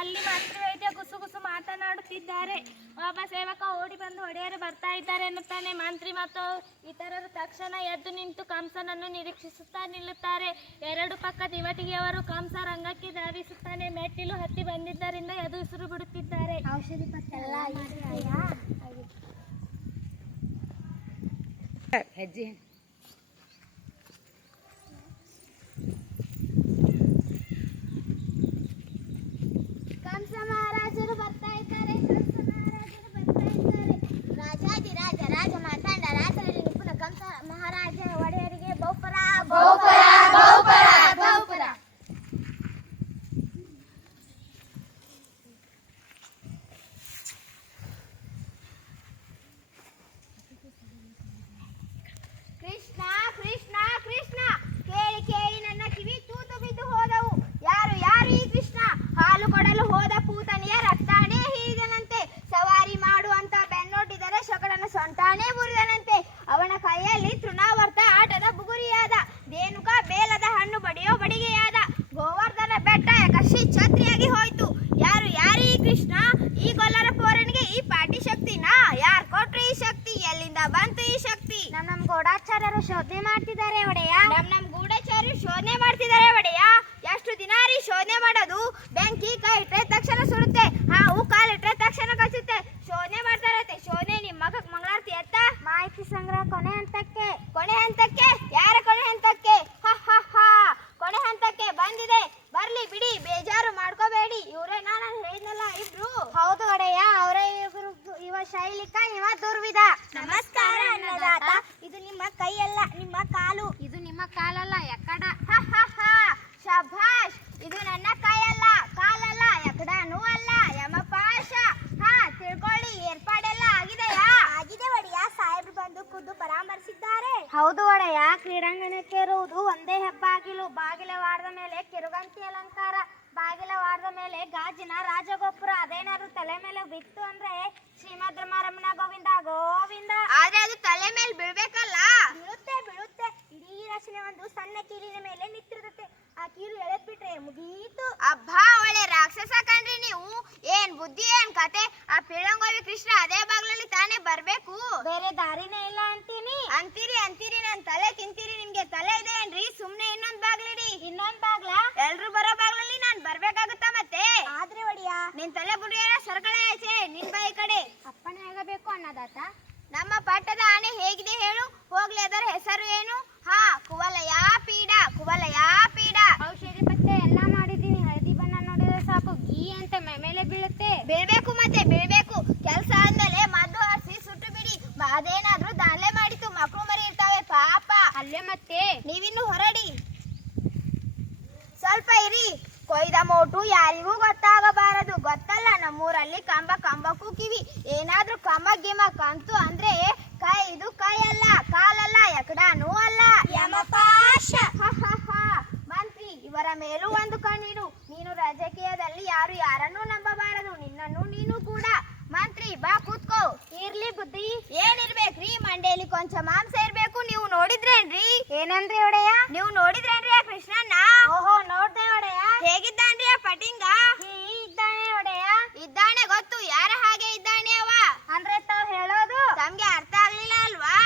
ಅಲ್ಲಿ ಮಂತ್ರಿ ವೈದ್ಯ ಗುಸು ಮಾತನಾಡುತ್ತಿದ್ದಾರೆ. ಒಬ್ಬ ಸೇವಕ ಓಡಿ ಬಂದು ಒಡೆಯರು ಬರ್ತಾ ಇದ್ದಾರೆ ಎನ್ನುತ್ತಾನೆ. ಮಂತ್ರಿ ಮತ್ತು ಇತರರು ತಕ್ಷಣ ಎದ್ದು ನಿಂತು ಕಂಸನನ್ನು ನಿರೀಕ್ಷಿಸುತ್ತಾ ನಿಲ್ಲುತ್ತಾರೆ. ಎರಡು ಪಕ್ಕ ದಿವಟಿಗೆಯವರು ಕಂಸ ರಂಗಕ್ಕೆ ಧಾವಿಸುತ್ತಾನೆ. ಮೆಟ್ಟಿಲು ಹತ್ತಿ ಬಂದಿದ್ದರಿಂದ ಎದು ಉಸಿರು ಬಿಡುತ್ತಿದ್ದಾರೆ. ಔಷಧಿ ಪತ್ತೆ ಹೆಜ್ಜೆ ಕಂಸ ಮಹಾರಾಜರು ಬರ್ತಾ ಇದ್ದಾರೆ. ರಾಜಾದಿರಾಜ ರಾಜ ಮಾತಾಂಡ ರಾಜರಲ್ಲಿ ನಿಪುಣ ಕಂಸ ಮಹಾರಾಜ ಒಡೆಯರಿಗೆ ಬಹುಪರ ಬಹುಪರ ಬಹುಪರ ಬಹುಪರ. ಕೃಷ್ಣ ಕೃಷ್ಣ ಕೃಷ್ಣ ಕೇಳಿ ಕೇಳಿ ನನ್ನ ಕಿವಿ ತೂತು ಬಿದ್ದು ಹೋದವು. ಯಾರು ಯಾರು ಈ ಕೃಷ್ಣ? ಹಾಲು ಕೊಡಲು ಹೋದ ಪೂತನಿಯ ರಕ್ತಾನೇ ಹೀರಿದನಂತೆ. ಸವಾರಿ ಮಾಡುವಂತ ಬೆನ್ನೊಡ್ಡಿದರೆ ಶಕಡನ ಸೊಂಟಾನೇ ಮುರಿದನಂತೆ. ಅವನ ಕೈಯಲ್ಲಿ ತೃಣಾವರ್ತ ಆಟದ ಬುಗುರಿಯಾದ. ಧೇನುಕ ಬೇಲದ ಹಣ್ಣು ಬಡಿಯೋ ಬಡಿಗೆಯಾದ. ಗೋವರ್ಧನ ಬೆಟ್ಟ ಯಕಶಿ ಛತ್ರಿಯಾಗಿ ಹೋಯ್ತು. ಯಾರು ಯಾರು ಈ ಕೃಷ್ಣ? ಈ ಗೊಲ್ಲರ ಪೋರನಿಗೆ ಈ ಪಾಟಿ ಶಕ್ತಿನಾ? ಯಾರು ಕೊಟ್ರು ಈ ಶಕ್ತಿ? ಎಲ್ಲಿಂದ ಬಂತು ಈ ಶಕ್ತಿ? ನಮ್ ಗೂಢಾಚಾರ್ಯರು ಶೋಧನೆ ಮಾಡ್ತಿದ್ದಾರೆ ಒಡೆಯ. ನಮ್ ಗೂಢಾಚಾರ್ಯರು ಶೋಧನೆ ಮಾಡ್ತಿದ್ದಾರೆ ಒಡೆಯ. ಎಷ್ಟು ದಿನ ರೀ ಶೋಧನೆ ಮಾಡೋದು? ಬೆಂಕಿ ಕೈ ಇಟ್ರೆ ತಕ್ಷಣ ಸುಡುತ್ತೆ, ಹಾವು ಕಾಲಿಟ್ರೆ ತಕ್ಷಣ ಕಚ್ಚುತ್ತೆ. ಶೋಧನೆ ಮಾಡ್ತಾರತ್ತೆ. ಶೋಧನೆ ನಿಮ್ಮ ಮಗಕ್ ಮಂಗಳಾರತಿ ಎತ್ತ. ಮಾಹಿತಿ ಸಂಗ್ರಹ ಕೊನೆ ಹಂತಕ್ಕೆ. ಕೊನೆ ಹಂತಕ್ಕೆ? ಯಾರ ಕೊನೆ ಹಂತಕ್ಕೆ? ಕೊನೆ ಹಂತಕ್ಕೆ ಬಂದಿದೆ. ಬರ್ಲಿ ಬಿಡಿ, ಬೇಜಾರು ಮಾಡ್ಕೋಬೇಡಿ. ಇವರೇ ನಾನು ಹೇಳಿದ್ನಲ್ಲ ಇಬ್ರು. ಹೌದು ಒಡೆಯ, ಅವರೇ ಇಬ್ರು. ಇವ ಶೈಲಿಕ, ಇವ ದುರ್ವಿಧ. ನಮಸ್ಕಾರ ಅನ್ನದಾತ. ಇದು ನಿಮ್ಮ ಕೈಯಲ್ಲ, ನಿಮ್ಮ ಕಾಲು. ಇದು ನಿಮ್ಮ ಕಾಲಲ್ಲ, ಎಕ್ಕಡ. ಶಭಾಷ್. ಇದು ನನ್ನ ಕೈಯಲ್ಲ, ಕಾಲಲ್ಲ, ಎಕ್ಕಡನೂ ಅಲ್ಲ, ಯಮಪಾಶ. ತಿಳ್ಕೊಳ್ಳಿ, ಏರ್ಪಾಡೆಲ್ಲ ಆಗಿದೆಯಾ? ಆಗಿದೆ ಒಡೆಯ. ಸಾಹೇಬ್ರು ಬಂದು ಖುದ್ದು ಪರಾಮರ್ಶಿಸಿದ್ದಾರೆ. ಹೌದು ಒಡೆಯ. ಕ್ರೀಡಾಂಗಣಕ್ಕೆ ಇರುವುದು ಒಂದೇ ಹೆಬ್ಬಾಗಿಲು. ಬಾಗಿಲವಾಡದ ಮೇಲೆ ಕಿರುಗಂತಿ ಅಲಂಕಾರ. ಬಾಗಿಲವಾಡದ ಮೇಲೆ ಗಾಜಿನ ರಾಜಗೋಪುರ. ಅದೇನಾದ್ರು ತಲೆ ಮೇಲೆ ಬಿತ್ತು ಅಂದ್ರೆ ಶ್ರೀಮದ್ ರಮಣ ಗೋವಿಂದ ಗೋವಿಂದ. ಆದ್ರೆ ಅದು ತಲೆ ಮೇಲೆ ಬೀಳ್ಬೇಕಲ್ಲ. ಬೀಳುತ್ತೆ ಬೀಳುತ್ತೆ. ಇಡೀ ರಚನೆ ಒಂದು ಸಣ್ಣ ಕೀಲಿನ ಮೇಲೆ ನಿಂತಿರುತ್ತೆ. ಆ ಕೀಲು ಎಳೆದ್ಬಿಟ್ರೆ ಮುಗೀತು. ಅಬ್ಬಾ, ಒಳ್ಳೆ ರಾಕ್ಷಸ ಕಣ್ರಿ ನೀವು. ಏನ್ ಬುದ್ಧಿ, ಏನ್ ಕತೆ. ಆ ಪಿಳಂಗೋವಿ ಕೃಷ್ಣ ಅದೇ ಬಾಗ್ಲಲ್ಲಿ ತಾನೇ ಬರ್ಬೇಕು. ಬೇರೆ ದಾರಿನೇ ಇಲ್ಲ ಅಂತೀನಿ. ಅಂತೀರಿ ಅಂತೀರಿ, ನನ್ ತಲೆ ತಿಂತೀರಿ. ನಿಮ್ಗೆ ತಲೆ ಇದೆ ಏನ್ರಿ? ಸುಮ್ನೆ ಇನ್ನೊಂದ್ ಬಾಗ್ಲಿಡಿ. ಇನ್ನೊಂದ್ ಬಾಗ್ಲ? ಎಲ್ರು ಬರೋ ಬಾಗ್ಲಲ್ಲಿ ನಾನ್ ಬರ್ಬೇಕಾಗುತ್ತಾ ಮತ್ತೆ? ಆದ್ರೆ ಒಡಿಯ, ನಿನ್ ತಲೆ ಬುಡಿಯ ಸರ್ಕಳೆ ಆಚೆ. ನಿನ್ ಬಾಯಿ ಕಡೆ ಅಪ್ಪಣೆ ಆಗಬೇಕು ಅನ್ನದಾತ. ನಮ್ಮ ಪಟ್ಟದ ಆನೆ ಹೇಗಿದೆ ಹೇಳು? ಹೋಗ್ಲಿ, ಅದರ ಹೆಸರು ಏನು? ಕುವಲಯ ಪೀಡ. ಕುವಲಯ ಪೀಡ. ಔಷಧಿ ಪತ್ತೆ ಎಲ್ಲ ಮಾಡಿದ್ದೀನಿ. ಹಳದಿ ಬಣ್ಣ ನೋಡಿದ್ರೆ ಸಾಕು, ಗೀ ಅಂತ ಮೇಲೆ ಬೀಳುತ್ತೆ. ಬೀಳ್ಬೇಕು ಮತ್ತೆ ಬೀಳ್ಬೇಕು. ಕೆಲಸ ಆದ್ಮೇಲೆ ಮದ್ದು ಹಾರಿಸಿ ಸುಟ್ಟು ಬಿಡಿ. ಅದೇನಾದ್ರೂ ದಾನ್ಲೆ ಮಾಡಿತು, ಮಕ್ಕಳು ಮರಿ ಇರ್ತಾವೆ ಪಾಪ. ಅಲ್ಲೇ ಮತ್ತೆ ನೀವಿನ್ನು ಹೊರಡಿ. ಸ್ವಲ್ಪ ಇರಿ. ಕೊಯ್ದ ಮೋಟು ಯಾರಿಗೂ ಗೊತ್ತಾಗಬಾರದು. ಗೊತ್ತಲ್ಲ, ನಮ್ಮೂರಲ್ಲಿ ಕಂಬಕ್ಕೂ ಕಿವಿ. ಏನಾದ್ರೂ ಕಂಬ ಗಿಮ ಕಂತು ಅಂದ್ರೆ ಕೈ. ಇದು ಕೈ ಅಲ್ಲ, ಕಾಲಲ್ಲ, ಎಕಡನೂ ಅಲ್ಲ, ಯಮಪಾಶ. ಮಂತ್ರಿ, ಇವರ ಮೇಲೂ ಒಂದು ಕಣ್ಣಿಡು. ನೀನು ರಾಜಕೀಯದಲ್ಲಿ ಯಾರು ಯಾರನ್ನೂ ನಂಬಬಾರದು, ನಿನ್ನನ್ನು ನೀನು ಕೂಡ. ಮಂತ್ರಿ, ಬಾ ಕೂತ್ಕೋ. ಇರ್ಲಿ ಬುದ್ಧಿ. ಏನಿರ್ಬೇಕ್ರಿ? ಮಂಡೇಲಿ ಕೊಂಚ ಮಾಂಸ ಇರ್ಬೇಕು. ನೀವು ನೋಡಿದ್ರೇನ್ರಿ? ಏನಂದ್ರಿ ಒಡೆಯ? ನೀವು ನೋಡಿದ್ರೇನ್ರಿ ಆ ಕೃಷ್ಣನ್ನ? ಓಹೋ, ನೋಡ್ದೆ ಒಡೆಯ. ಹೇಗಿದ್ದಾನ್ರಿ ಆ ಪಟಿಂಗ? ಇದ್ದಾನೆ ಒಡೆಯ. ಇದ್ದಾನೆ ಗೊತ್ತು. ಯಾರ ಹಾಗೆ ಇದ್ದಾನೆ ಅವ? ಅಂದ್ರೆ ತಾವ್ ಹೇಳೋದು ತಮ್ಗೆ ಅರ್ಥ ಆಗ್ಲಿಲ್ಲ ಅಲ್ವಾ?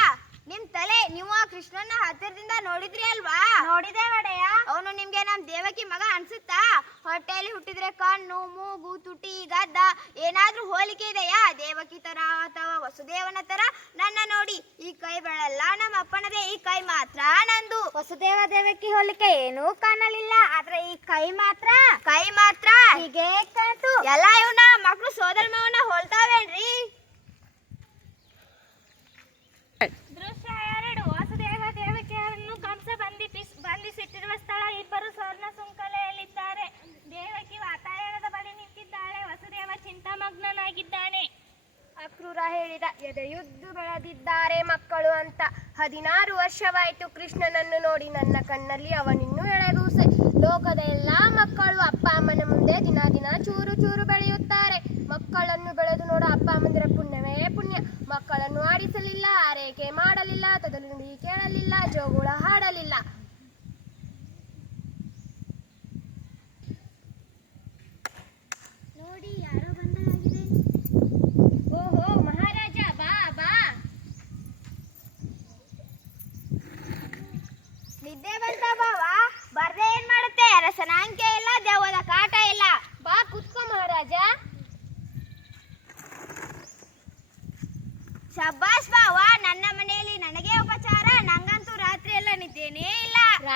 ನಿಮ್ ತಲೆ. ನೀವು ಆ ಕೃಷ್ಣನ ಹತ್ತಿರದಿಂದ ನೋಡಿದ್ರಿ ಅಲ್ವಾ? ನೋಡಿದೆ ಒಡೆಯ. ಅವನು ನಿಮ್ಗೆ ನಮ್ ದೇವಕಿ ಮಗ ಅನ್ಸುತ್ತಾ? ಹೊಟ್ಟೆಯಲ್ಲಿ ಹುಟ್ಟಿದ್ರೆ ಕಣ್ಣು, ಮೂಗು, ತುಟಿ, ಗದ್ದ ಏನಾದ್ರೂ ಹೋಲಿಕೆ ಇದೆಯಾ? ದೇವಕಿ ತರ ಅಥವಾ ವಸುದೇವನ ತರ? ನನ್ನ ನೋಡಿ, ಈ ಕೈ ಬೆಳಲ್ಲ ನಮ್ಮ ಅಪ್ಪನದೇ, ಈ ಕೈ ಮಾತ್ರ ನಂದು. ವಸುದೇವ ದೇವಕಿ ಹೋಲಿಕೆ ಏನೂ ಕಾಣಲಿಲ್ಲ, ಆದ್ರೆ ಈ ಕೈ ಮಾತ್ರ ಹೀಗೆ ಕಾಣ್ತು. ಎಲ್ಲ ಇವನ ಮಕ್ಕಳು ಸೋದರ ಮಾವನ ಹೋಲ್ತಾವೇನ್ರಿ? ದೃಶ್ಯ 2. ವಸುದೇವ ದೇವಕಿಯರನ್ನು ಕಂಸ ಬಂಧಿಸಿಟ್ಟಿರುವ ಸ್ಥಳ. ಇಬ್ಬರು ಸ್ವರ್ಣ ಸುಂಕಲೆಯಲ್ಲಿದ್ದಾರೆ. ದೇವಕಿ ವಾತಾಯನದ ಬಳಿ ನಿಂತಿದ್ದಾಳೆ. ವಸುದೇವ ಚಿಂತಾಮಗ್ನನಾಗಿದ್ದಾನೆ. ಅಕ್ರೂರ ಹೇಳಿದ, ಎದೆಯುದ್ದು ಬೆಳೆದಿದ್ದಾರೆ ಮಕ್ಕಳು ಅಂತ. 16 ವರ್ಷವಾಯಿತು ಕೃಷ್ಣನನ್ನು ನೋಡಿ. ನನ್ನ ಕಣ್ಣಲ್ಲಿ ಅವನಿನ್ನೂ ಎಳೆಗೂಸೆ. ಲೋಕದ ಎಲ್ಲಾ ಮಕ್ಕಳು ಅಪ್ಪ ಅಮ್ಮನ ಮುಂದೆ ದಿನ ದಿನ ಚೂರು ಚೂರು ಬೆಳೆಯುತ್ತಾರೆ. ಮಕ್ಕಳನ್ನು ಬೆಳೆದು ನೋಡ ಅಪ್ಪ ಅಮ್ಮಂದಿರ ಪುಣ್ಯವೇ ಪುಣ್ಯ. ಮಕ್ಕಳನ್ನು ಆಡಿಸಲಿಲ್ಲ, ಆರೈಕೆ ಮಾಡಲಿಲ್ಲ, ತೊದಲು ಕೇಳಲಿಲ್ಲ, ಜೋಗುಳ ಹಾಡಲಿಲ್ಲ.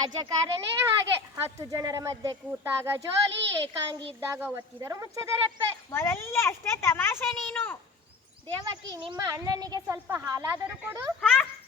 ರಾಜಕಾರಣನೇ ಹಾಗೆ. 10 ಜನರ ಮಧ್ಯೆ ಕೂತಾಗ ಜೋಲಿ, ಏಕಾಂಗಿ ಇದ್ದಾಗ ಒತ್ತಿದರು ಮುಚ್ಚದ ರೆಪ್ಪೆ. ಮೊದಲೇ ಅಷ್ಟೇ ತಮಾಷೆ ನೀನು. ದೇವಕಿ, ನಿಮ್ಮ ಅಣ್ಣನಿಗೆ ಸ್ವಲ್ಪ ಹಾಲಾದರೂ ಕೊಡು.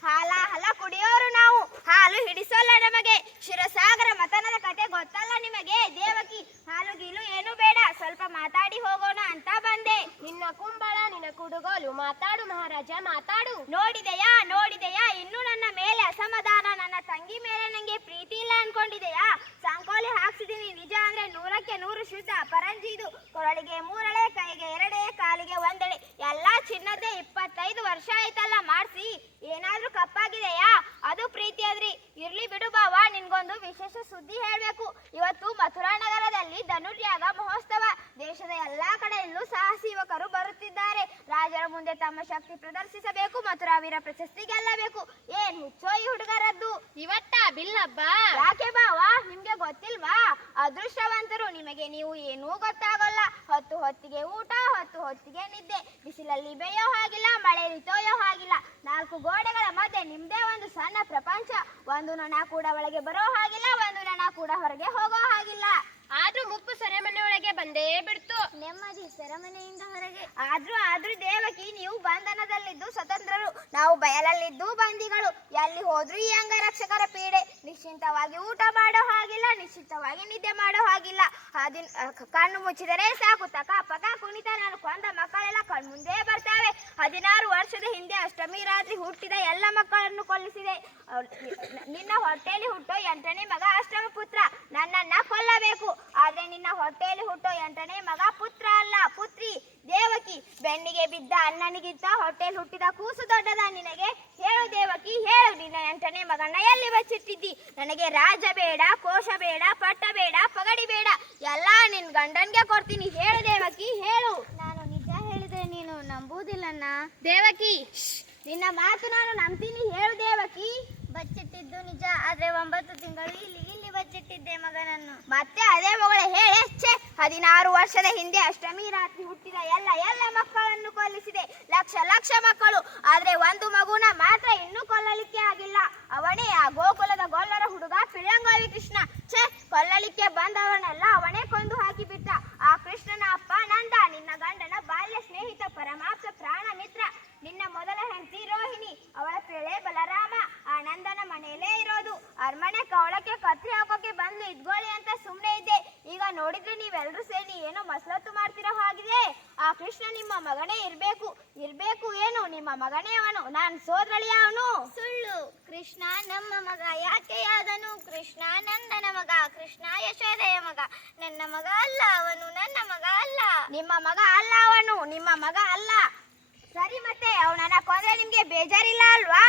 ಹಾಲ ಕುಡಿಯೋರು ನಾವು, ಹಾಲು ಹಿಡಿಸೋಲ್ಲ ನಮಗೆ. ಕ್ಷೀರಸಾಗರ ಮತನದ ಕತೆ ಗೊತ್ತಲ್ಲ ನಿಮಗೆ. ದೇವಕಿ, ಹಾಲು ಗೀಲು ಏನು ಬೇಡ, ಸ್ವಲ್ಪ ಮಾತಾಡಿ ಹೋಗೋಣ ಅಂತ ಬಂದೆ. ನಿನ್ನ ಕುಂಬಳ, ನಿನ್ನ ಕುಡುಗೋಲು, ಮಾತಾಡು ಮಹಾರಾಜ ಮಾತಾಡು. ನೋಡಿದೆಯಾ ಇನ್ನು ನನ್ನ ಮೇಲೆ ಅಸಮಾಧಾನ, ನನ್ನ ತಂಗಿ ಮೇಲೆ ನಂಗೆ ಪ್ರೀತಿ ಇಲ್ಲ ಅನ್ಕೊಂಡಿದೆಯಾ? ಸಂಕೋಲಿ ಹಾಕ್ಸಿದೀನಿ, ನಿಜ ಅಂದ್ರೆ 100ಕ್ಕೆ 100 ಶುದ್ಧ ಪರಂಜಿ ಇದು. ಕೊರಳಿಗೆ 3 ಕೈಗೆ 2 ಕಾಲಿಗೆ 1 ಎಲ್ಲಾ ಚಿನ್ನದ್ದೇ. 25 ವರ್ಷ ಆಯ್ತಲ್ಲ ಮಾಡ್ಸಿ, ಏನಾದ್ರೂ ಕಪ್ಪಾಗಿದೆಯಾ? ಅದು ಪ್ರೀತಿ ಅದ್ರಿ. ಇರ್ಲಿ ಬಿಡು ಬಾವ, ನಿನ್ಗೊಂದು ವಿಶೇಷ ಸುದ್ದಿ ಹೇಳ್ಬೇಕು. ಇವತ್ತು ಮಥುರಾ ನಗರದಲ್ಲಿ ಧನುರ್ಯಾಗ ಮಹೋತ್ಸವ. ದೇಶದ ಎಲ್ಲಾ ಕಡೆಯಲ್ಲೂ ಸಾಹಸಿ ಯುವಕರು ಬರುತ್ತಿದ್ದಾರೆ. ರಾಜರ ಮುಂದೆ ತಮ್ಮ ಶಕ್ತಿ ಪ್ರದರ್ಶಿಸಬೇಕು, ಮಥುರಾ ವೀರ ಪ್ರಶಸ್ತಿ ಗೆಲ್ಲಬೇಕು. ಏನ್ ಹುಚ್ಚೋ ಈ ಹುಡುಗರದ್ದು. ಇವತ್ತ ಬಿಲ್ಲಬ್ಬ? ಯಾಕೆ ಬಾವ, ನಿಮ್ಗೆ ಗೊತ್ತಿಲ್ವಾ? ಅದೃಷ್ಟವಂತರು ನಿಮಗೆ, ನೀವು ಏನೂ ಗೊತ್ತಾಗಲ್ಲ. ಹೊತ್ತಿಗೆ ಊಟ, ಹೊತ್ತಿಗೆ ನಿದ್ದೆ. ಬಿಸಿಲಲ್ಲಿ ಬೇಯೋ ಹಾಗಿಲ್ಲ, ಮಳೆಯಲ್ಲಿ ತೋಯೋ ಹಾಗಿಲ್ಲ. 4 ಗೋಡೆಗಳ ಮಧ್ಯೆ ನಿಮ್ದೇ ಒಂದು ಸಣ್ಣ ಪ್ರಪಂಚ. ಒಂದು ನೊಣ ಕೂಡ ಒಳಗೆ ಬರೋ ಹಾಗಿಲ್ಲ, ಒಂದು ನೊಣ ಕೂಡ ಹೊರಗೆ ಹೋಗೋ ಹಾಗಿಲ್ಲ. ಆದ್ರೂ ಮುಪ್ಪು ಸೆರೆಮನೆ ಒಳಗೆ ಬಂದೇ ಬಿಡ್ತು. ನೆಮ್ಮದಿ ಸೆರೆಮನೆಯಿಂದ ಹೊರಗೆ. ಆದ್ರೂ ದೇವಕಿ, ನೀವು ಬಂಧನದಲ್ಲಿದ್ದು ಸ್ವತಂತ್ರರು, ನಾವು ಬಯಲಲ್ಲಿದ್ದು ಬಂದಿಗಳು. ಎಲ್ಲಿ ಹೋದ್ರೂ ಈ ಅಂಗರಕ್ಷಕರ ಪೀಡೆ. ನಿಶ್ಚಿಂತವಾಗಿ ಊಟ ಮಾಡೋ ಹಾಗಿಲ್ಲ, ನಿಶ್ಚಿಂತವಾಗಿ ನಿದ್ದೆ ಮಾಡೋ ಹಾಗಿಲ್ಲ. ಕಣ್ಣು ಮುಚ್ಚಿದರೆ ಸಾಕು, ತಕ ಪಕ ಕುಣಿತ ನಾನು ಕೊಂದ ಮಕ್ಕಳೆಲ್ಲ ಕಣ್ಮುಂದೆ ಬರ್ತಾವೆ. 16 ವರ್ಷದ ಹಿಂದೆ ಅಷ್ಟಮಿ ರಾತ್ರಿ ಹುಟ್ಟಿದ ಎಲ್ಲ ಮಕ್ಕಳನ್ನು ಕೊಲ್ಲಿಸಿದೆ. ನಿನ್ನ ಹೊಟ್ಟೆಯಲ್ಲಿ ಹುಟ್ಟೋ 8ನೇ ಮಗ ಅಷ್ಟಮ ಪುತ್ರ, ನನ್ನನ್ನ ಕೊಲ್ಲಬೇಕು. ಆದ್ರೆ ನಿನ್ನ ಹೊಟ್ಟೆಯಲ್ಲಿ ಹುಟ್ಟೋ 8ನೇ ಮಗ ಪುತ್ರ ಅಲ್ಲ, ಪುತ್ರಿ. ದೇವಕಿ, ಬೆನ್ನಿಗೆ ಬಿದ್ದ ಅಣ್ಣನಿಗಿಂತ ಹೊಟ್ಟೆಯಲ್ಲಿ ಹುಟ್ಟಿದ ಕೂಸು ದೊಡ್ಡದ ನಿನಗೆ? ಹೇಳು ದೇವಕಿ, ಹೇಳು, ನಿನ್ನ 8ನೇ ಮಗನ ಎಲ್ಲಿ ಬಚ್ಚಿಟ್ಟಿದ್ದಿ? ನನಗೆ ರಾಜ ಬೇಡ, ಕೋಶ ಬೇಡ, ಪಟ್ಟ ಬೇಡ, ಪಗಡಿ ಬೇಡ, ಎಲ್ಲ ನಿನ್ ಗಂಡನ್ಗೆ ಕೊಡ್ತೀನಿ. ಹೇಳು ದೇವಕಿ, ಹೇಳು. ನಾನು ನಿಜ ಹೇಳಿದ್ರೆ ನೀನು ನಂಬುವುದಿಲ್ಲಣ್ಣ. ದೇವಕಿ, ನಿನ್ನ ಮಾತು ನಾನು ನಂಬ್ತೀನಿ. ಹೇಳು ದೇವಕಿ. ಬಚ್ಚಿಟ್ಟಿದ್ದು ನಿಜ, ಆದ್ರೆ 9 ತಿಂಗಳು ಇಲ್ಲಿ ಬಚ್ಚಿಟ್ಟಿದ್ದೆ ಮಗನನ್ನು. ಮತ್ತೆ ಅದೇ ಮಗಳೇ ಹೇಳೆ. 16 ವರ್ಷದ ಹಿಂದೆ ಅಷ್ಟಮಿ ರಾತ್ರಿ ಹುಟ್ಟಿದ ಎಲ್ಲ ಮಕ್ಕಳನ್ನು ಕೊಲ್ಲಿಸಿದೆ. ಲಕ್ಷ ಮಕ್ಕಳು, ಆದ್ರೆ ಒಂದು ಮಗುನ ಮಾತ್ರ ಇನ್ನೂ ಕೊಲ್ಲಲಿಕ್ಕೆ ಆಗಿಲ್ಲ. ಅವನೇ ಆ ಗೋಕುಲದ ಗೊಲ್ಲರ ಹುಡುಗ ಪಿಳ್ಳಂಗೋವಿ ಕೃಷ್ಣ. ಕೊಲ್ಲಲಿಕ್ಕೆ ಬಂದವರನ್ನೆಲ್ಲ ಅವನೇ ಕೊಂದು ಹಾಕಿಬಿಟ್ಟ. ಆ ಕೃಷ್ಣನ ಅಪ್ಪ ನಂದ, ನಿನ್ನ ಗಂಡನ ಬಾಲ್ಯ ಸ್ನೇಹಿತ, ಪರಮಾಪ್ತ ಪ್ರಾಣ ಮಿತ್ರ. ನಿನ್ನ ಮೊದಲ ಹೆಂಡತಿ ರೋಹಿಣಿ, ಅವಳ ಪಿಳೆ ಬಲರಾಮ. ಆ ನಂದನ ಮನೆಯಲ್ಲೇ ಇರೋದು. ಅರಮನೆ ಕವಳಕ್ಕೆ ಕತ್ರಿ ಹಾಕೋಕೆ ಬಂದು ಇದ್ಗೋಳಿ ಅಂತ ಸುಮ್ಮನೆ ಇದ್ದೆ. ಈಗ ನೋಡಿದ್ರೆ ನೀವೆಲ್ಲರೂ ಸೇರಿ ಏನೋ ಮಸಲತ್ತು ಮಾಡ್ತಿರೋ ಹಾಗಿದೆ. ಆ ಕೃಷ್ಣ ನಿಮ್ಮ ಮಗನೇ ಇರ್ಬೇಕು. ಏನು ನಿಮ್ಮ ಮಗನೇ ಅವನು? ನಾನು ಸೋದರಳಿಯ ಅವನು? ಸುಳ್ಳು. ಕೃಷ್ಣ ನಮ್ಮ ಮಗ. ಯಾಕೆ ಯಾದನು? ಕೃಷ್ಣ ನಂದನ ಮಗ, ಕೃಷ್ಣ ಯಶೋದೆಯ ಮಗ. ನನ್ನ ಮಗ ಅಲ್ಲ ಅವನು, ನನ್ನ ಮಗ ಅಲ್ಲ. ನಿಮ್ಮ ಮಗ ಅಲ್ಲ ಅವನು, ನಿಮ್ಮ ಮಗ ಅಲ್ಲ. ಸರಿ, ಮತ್ತೆ ಅವನನ್ನ ಕೊಂದ್ರೆ ನಿಮ್ಗೆ ಬೇಜಾರಿಲ್ಲ ಅಲ್ವಾ?